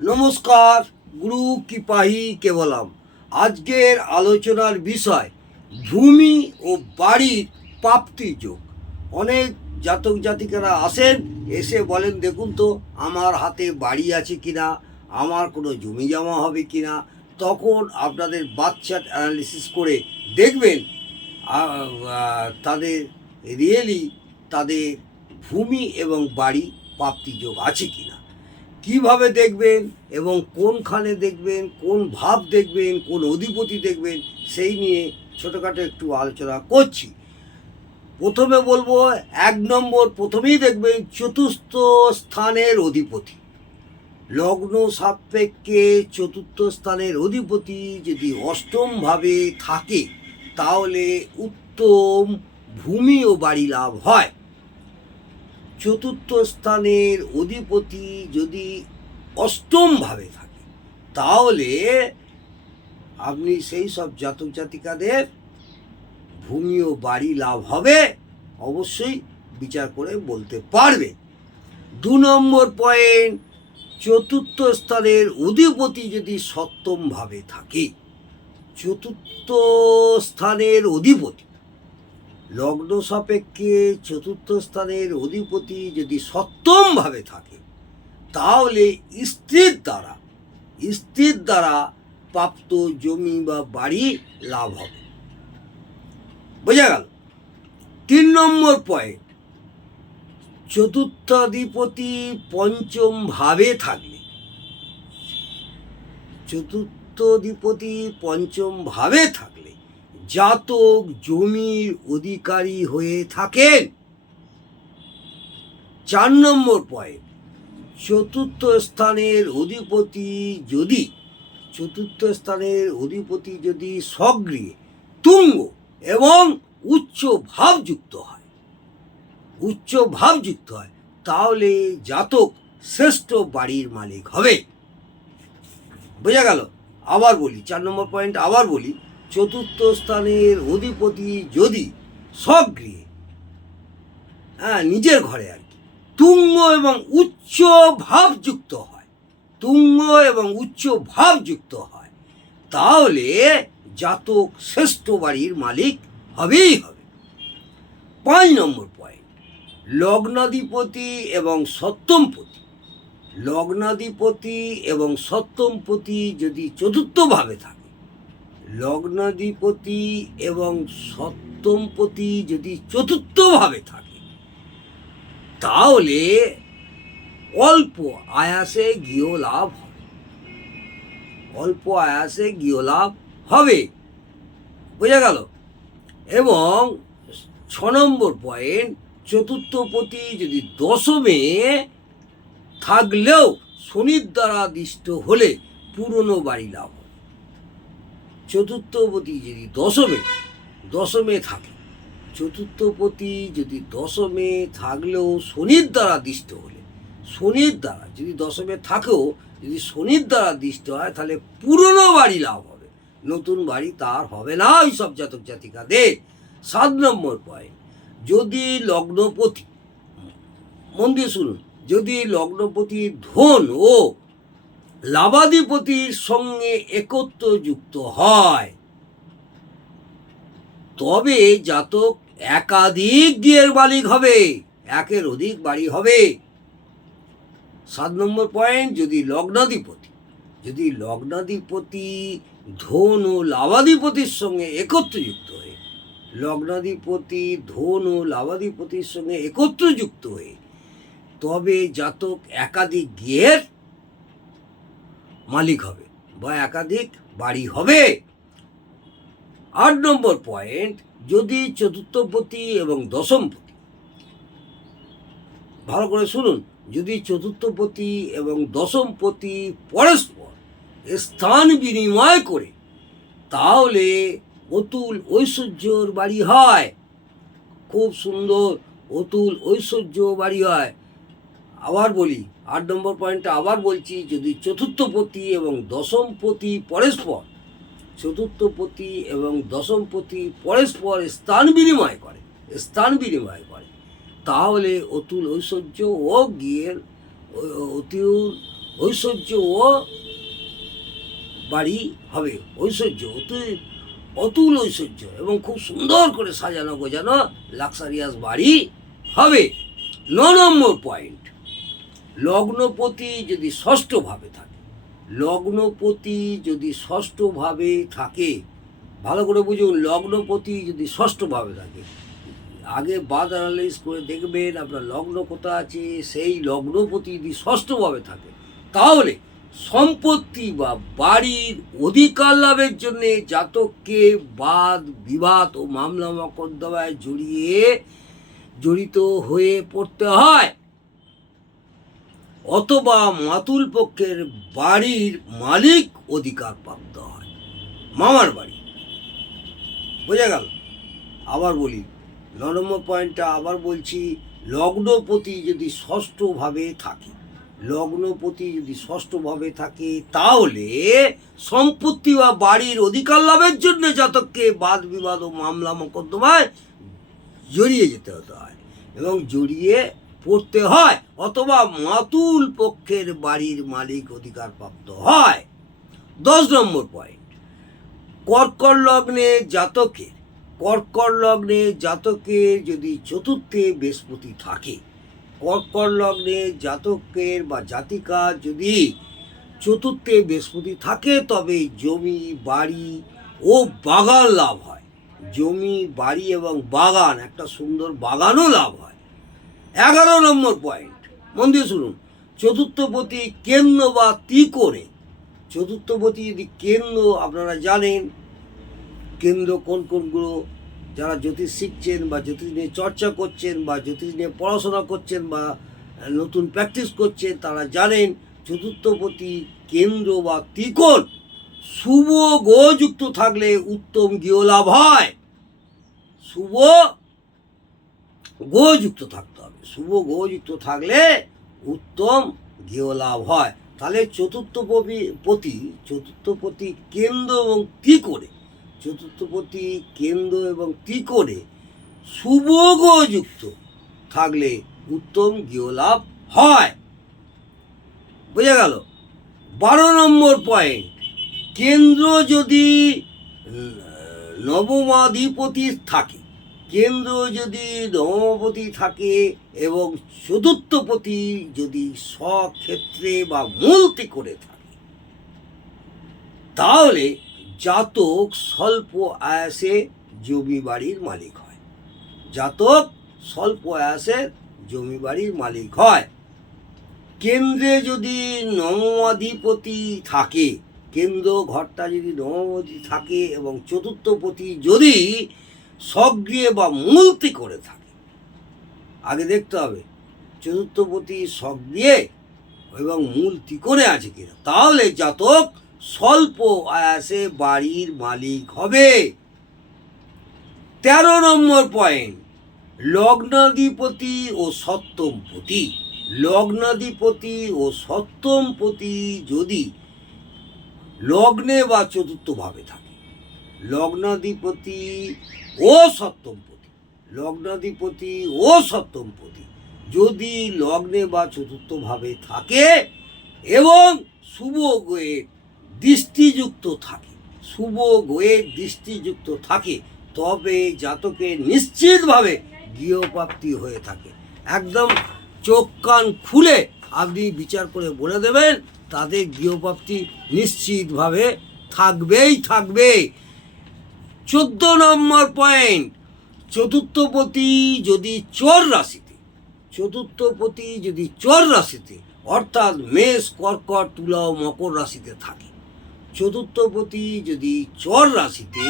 নমস্কার, গুরু কিপাহি কেবলাম। আজকের আলোচনার বিষয় ভূমি ও বাড়ির প্রাপ্তি যোগ। অনেক জাতক জাতিকারা আসেন, এসে বলেন দেখুন তো আমার হাতে বাড়ি আছে কিনা, আমার কোনো জমি জমা হবে কিনা। তখন আপনাদের বাচ্চার অ্যানালিসিস করে দেখবেন তাদের রিয়েলি তাদের ভূমি এবং বাড়ি প্রাপ্তি যোগ আছে কিনা। কিভাবে দেখবেন এবং কোনখানে দেখবেন, কোন ভাব দেখবেন, কোন অধিপতি দেখবেন, সেই নিয়ে ছোটোখাটো একটু আলোচনা করছি। প্রথমে বলবো 1 নম্বর, প্রথমেই দেখবেন চতুর্থ স্থানের অধিপতি। লগ্ন সাপেক্ষে চতুর্থ স্থানের অধিপতি যদি অষ্টমভাবে থাকে তাহলে উত্তম ভূমি ও বাড়ি লাভ হয়। চতুর্থ স্থানের অধিপতি যদি অষ্টমভাবে থাকে তাহলে আপনি সেই সব জাতক জাতিকাদের ভূমি ও বাড়ি লাভ হবে, অবশ্যই বিচার করে বলতে পারবে। 2 নম্বর পয়েন্ট, চতুর্থ স্থানের অধিপতি যদি সপ্তমভাবে থাকে। চতুর্থ স্থানের অধিপতি লগ্ন সাপেক্ষে চতুর্থ স্থানের অধিপতি যদি সপ্তমভাবে থাকে তাহলে স্ত্রীর দ্বারা প্রাপ্ত জমি বা বাড়ি লাভ হবে। বোঝা গেল। 3 নম্বর পয়েন্ট, চতুর্থাধিপতি পঞ্চমভাবে থাকলে, চতুর্থাধিপতি পঞ্চমভাবে থাকলে জাতক জমির অধিকারী হয়ে থাকেন। 4 নম্বর পয়েন্ট, চতুর্থ স্থানের অধিপতি যদি স্বগৃহে তুঙ্গ এবং উচ্চ ভাবযুক্ত হয় তাহলে জাতক শ্রেষ্ঠ বাড়ির মালিক হবে। বোঝা গেল। আবার বলি 4 নম্বর পয়েন্ট, আবার বলি, চতুর্থ স্থানের অধিপতি যদি স্বগৃহে, নিজের ঘরে আর কি, তুঙ্গ এবং উচ্চ ভাবযুক্ত হয় তাহলে জাতক শ্রেষ্ঠ বাড়ির মালিক হবেই হবে। 5 নম্বর পয়েন্ট, লগ্নাধিপতি এবং সপ্তমপতি যদি চতুর্থভাবে থাকে, তাহলে অল্প আয়াসে গৃহ লাভ হবে। বোঝা গেল। এবং 6 নম্বর পয়েন্ট, চতুর্থপতি যদি দশমে থাকলেও শনির দ্বারা দিষ্ট হলে পুরনো বাড়ি লাভ হবে। চতুর্থপতি যদি দশমে থাকে, চতুর্থপতি যদি দশমে থাকলেও শনির দ্বারা দিষ্ট হলে, যদি দশমে থাকেও যদি শনির দ্বারা দিষ্ট হয় তাহলে পুরনো বাড়ি লাভ হবে, নতুন বাড়ি তার হবে না ওই সব জাতক জাতিকাদের। 7 নম্বর পয়েন্ট, যদি লগ্নপতি, মন দিয়ে শুনুন, যদি লগ্নপতি ধন ও লাভাধিপতির সঙ্গে একত্র যুক্ত হয় তবে জাতক একাধিক গৃহের মালিক হবে, একের অধিক বাড়ি হবে। 7 নম্বর পয়েন্ট, যদি লগ্নাধিপতি ধন ও লাভাধিপতির সঙ্গে একত্র যুক্ত হয়ে তবে জাতক একাধিক গৃহের মালিক হবে বা একাধিক বাড়ি হবে। 8 নম্বর পয়েন্ট, যদি চতুর্থপতি এবং দশমপতি, ভালো করে শুনুন, যদি চতুর্থপতি এবং দশমপতি পরস্পর স্থান বিনিময় করে তাহলে অতুল ঐশ্বর্যর বাড়ি হয়, খুব সুন্দর অতুল ঐশ্বর্য বাড়ি হয়। আবার বলি 8 নম্বর পয়েন্টটা আবার বলছি, যদি চতুর্থপতি এবং দশমপতি পরস্পর স্থান বিনিময় করে তাহলে অতুল ঐশ্বর্য ও গৃহের অতুল ঐশ্বর্য ও বাড়ি হবে, ঐশ্বর্য অতুল ঐশ্বর্য এবং খুব সুন্দর করে সাজানো গোজানো লাক্সারিয়াস বাড়ি হবে। 9 নম্বর পয়েন্ট, লগ্নপতি যদি ষষ্ঠভাবে থাকে, লগ্নপতি যদি ষষ্ঠভাবে থাকে, ভালো করে বুঝুন, লগ্নপতি যদি ষষ্ঠভাবে থাকে, আগে বাদ অ্যানালাইজ করে দেখবেন আপনার লগ্ন কোথায় আছে, সেই লগ্নপতি যদি ষষ্ঠভাবে থাকে তাহলে সম্পত্তি বা বাড়ির অধিকার লাভের জন্য জাতককে বাদ বিবাদ ও মামলা মকদ্দমায় জড়িত হয়ে পড়তে হয়, অথবা মাতুল পক্ষের বাড়ির মালিক অধিকার প্রাপ্ত হয়, মামার বাড়ি। বোঝা গেল? আবার বলি, 9 নম্বর পয়েন্টটা আবার বলছি, লগ্নপতি যদি ষষ্ঠভাবে থাকে, লগ্নপতি যদি ষষ্ঠভাবে থাকে তাহলে সম্পত্তি বা বাড়ির অধিকার লাভের জন্য জাতককে বাদ বিবাদ ও মামলা মকদ্দমায় জড়িয়ে যেতে হতে হয় এবং জড়িয়ে পড়তে হয়, অথবা মাতুল পক্ষের বাড়ির মালিক অধিকার প্রাপ্ত হয়। 10 নম্বর পয়েন্ট, কর্কট লগ্নে জাতকের যদি চতুর্থে বৃহস্পতি থাকে, কর্কট লগ্নে জাতকের বা জাতিকা যদি চতুর্থে বৃহস্পতি থাকে তবে জমি বাড়ি ও বাগান লাভ হয়, জমি বাড়ি এবং বাগান, একটা সুন্দর বাগানও লাভ হয়। 11 নম্বর পয়েন্ট, মন দিয়ে শুনুন, চতুর্থপতি কেন্দ্র বা ত্রিকোণে, চতুর্থপতি যদি কেন্দ্র, আপনারা জানেন কেন্দ্র কোন কোনগুলো, যারা জ্যোতিষ শিখছেন বা জ্যোতিষ নিয়ে চর্চা করছেন বা জ্যোতিষ নিয়ে পড়াশোনা করছেন বা নতুন প্র্যাকটিস করছেন তারা জানেন চতুর্থপতি কেন্দ্র বা ত্রিকোণ শুভ গ্রহযুক্ত থাকলে উত্তম গৃহলাভ হয়, শুভ গ্রহযুক্ত থাকতে হবে, শুভ গ্রহযুক্ত থাকলে উত্তম গৃহলাভ হয়। তাহলে চতুর্থপতি কেন্দ্র এবং ত্রিকোণে, চতুর্থপতি কেন্দ্র এবং ত্রিকোণে শুভ গ্রহযুক্ত থাকলে উত্তম গৃহলাভ হয়। বোঝা গেল? 12 নম্বর পয়েন্ট, কেন্দ্র যদি নবমাধিপতি থাকে, কেন্দ্র যদি নবমাধিপতি থাকে এবং চতুর্থপতি যদি স্বক্ষেত্রে বা মূলতে করে থাকে তাহলে জাতক স্বল্প আয়াসে জমি বাড়ির মালিক হয়, জাতক স্বল্প আয়াসে জমি বাড়ির মালিক হয়। কেন্দ্রে যদি নবমাধিপতি থাকে, কেন্দ্র ঘরটা যদি নবমাধিপতি থাকে এবং চতুর্থপতি যদি স্বগৃহে বা মূলতি করে থাকে, আগে দেখতে হবে চতুর্থপতি স্বগৃহে এবং মূলতি করে আছে কিনা, তাহলে জাতক স্বল্প আয়াসে বাড়ির মালিক হবে। 13 নম্বর পয়েন্ট, লগ্নাধিপতি ও সপ্তমপতি, লগ্নাধিপতি ও সপ্তমপতি যদি লগ্নে বা চতুর্থভাবে থাকে, লগ্নাধিপতি ও সপ্তমপতি, লগ্নাধিপতি ও সপ্তমপতি যদি লগ্নে বা চতুর্থভাবে থাকে এবং শুভ গ্রহের দৃষ্টিযুক্ত থাকে, শুভ গ্রহের দৃষ্টিযুক্ত থাকে তবে জাতকের নিশ্চিতভাবে গৃহপ্রাপ্তি হয়ে থাকে। একদম চোখ কান খুলে আপনি বিচার করে বলে দেবেন তাদের গৃহপ্রাপ্তি নিশ্চিতভাবে থাকবেই থাকবে। 14 নম্বর পয়েন্ট, চতুর্থপতি যদি চর রাশিতে, চতুর্থপতি যদি চর রাশিতে অর্থাৎ মেষ কর্কট তুলা ও মকর রাশিতে থাকে, চতুর্থপতি যদি চর রাশিতে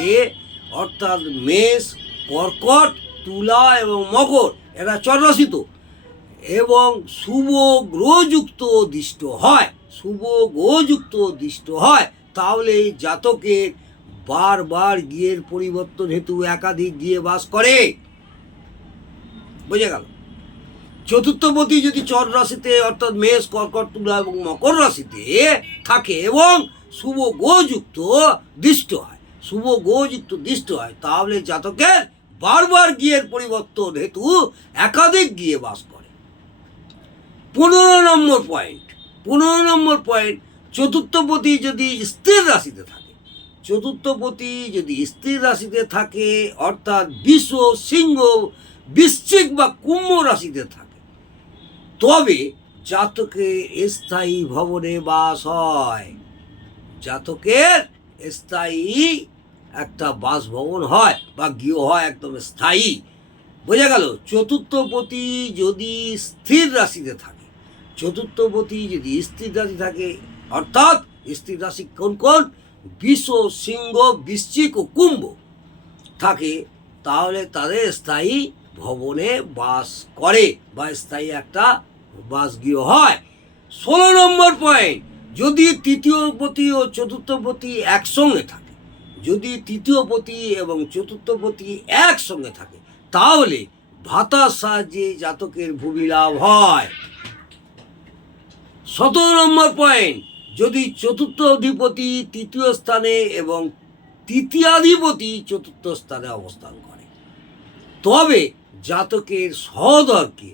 অর্থাৎ মেষ কর্কট তুলা এবং মকর, এরা চর রাশি তো, এবং শুভ গ্রহযুক্ত দৃষ্ট হয়, শুভ গ্রহযুক্ত দৃষ্ট হয় তাহলে জাতকের বারবার গৃহের পরিবর্তন হেতু একাধিক গৃহে বাস করে। বোঝা গেল? চতুর্থপতি যদি চর রাশিতে অর্থাৎ মেষ কর্কট তুলা এবং মকর রাশিতে থাকে এবং শুভ গ্রহযুক্ত দৃষ্ট হয়, শুভ গ্রহযুক্ত দৃষ্ট হয় তাহলে জাতকের বারবার গৃহের পরিবর্তন হেতু একাধিক গৃহে বাস করে। 15 নম্বর পয়েন্ট, 15 নম্বর পয়েন্ট, চতুর্থপতি যদি স্থির রাশিতে থাকে, চতুর্থপতি যদি স্থির রাশিতে থাকে অর্থাৎ বৃষ, সিংহ, বৃশ্চিক বা কুম্ভ রাশিতে থাকে, তবে জাতকের স্থায়ী ভবনে বাস হয়। জাতকের স্থায়ী একটা বাসভবন হয় বা গৃহ হয়, একদম স্থায়ী। বোঝা গেল? চতুর্থপতি যদি স্থির রাশিতে থাকে, চতুর্থপতি যদি স্থির রাশি থাকে অর্থাৎ স্থির রাশি কোন কোন? বৃষ, সিংহ, বৃশ্চিক ও কুম্ভ থাকে, তাহলে তাদের স্থায়ী ভবনে বাস করে বা স্থায়ী একটা বাসগৃহ হয়। 16 নম্বর পয়েন্ট, যদি তৃতীয়পতি ও চতুর্থপতি একসঙ্গে থাকে, যদি তৃতীয়পতি এবং চতুর্থপতি একসঙ্গে থাকে, তাহলে ভাতার সাহায্যে জাতকের ভূমি লাভ হয়। 17 নম্বর পয়েন্ট, যদি চতুর্থ অধিপতি তৃতীয় স্থানে এবং তৃতীয়াধিপতি চতুর্থ স্থানে অবস্থান করে, তবে জাতকের সহোদরকে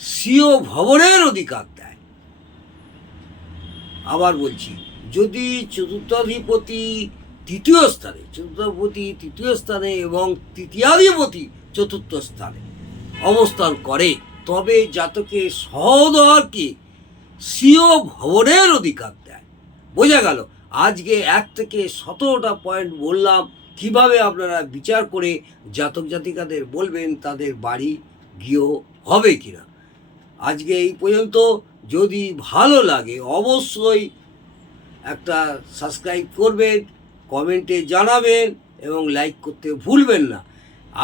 স্বীয় ভবনের অধিকার দেয়। আবার বলছি, যদি চতুর্থাধিপতি তৃতীয় স্থানে এবং তৃতীয়াধিপতি চতুর্থ স্থানে অবস্থান করে, তবে জাতকের সহোদরকে স্বীয় ভবনের অধিকার দেয়। বোঝা গেল? আজকে 1 থেকে 17টা পয়েন্ট বললাম, কিভাবে আপনারা বিচার করে জাতক জাতিকাদের বলবেন তাদের বাড়ি গৃহ হবে কিনা। আজকে এই পর্যন্ত। যদি ভালো লাগে অবশ্যই একটা সাবস্ক্রাইব করবেন, কমেন্টে জানাবেন এবং লাইক করতে ভুলবেন না।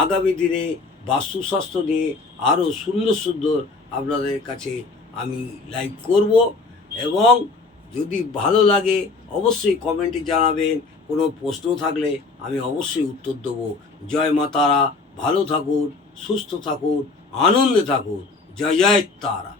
আগামী দিনে বাস্তুশাস্ত্র নিয়ে আরও সুন্দর সুন্দর আপনাদের কাছে আমি লাইভ করব, এবং যদি ভালো লাগে অবশ্যই কমেন্টে জানাবেন। কোনো প্রশ্ন থাকলে আমি অবশ্যই উত্তর দেবো। জয় মা তারা, ভালো থাকুন, সুস্থ থাকুন, আনন্দে থাকুন। জয় জয় তারা।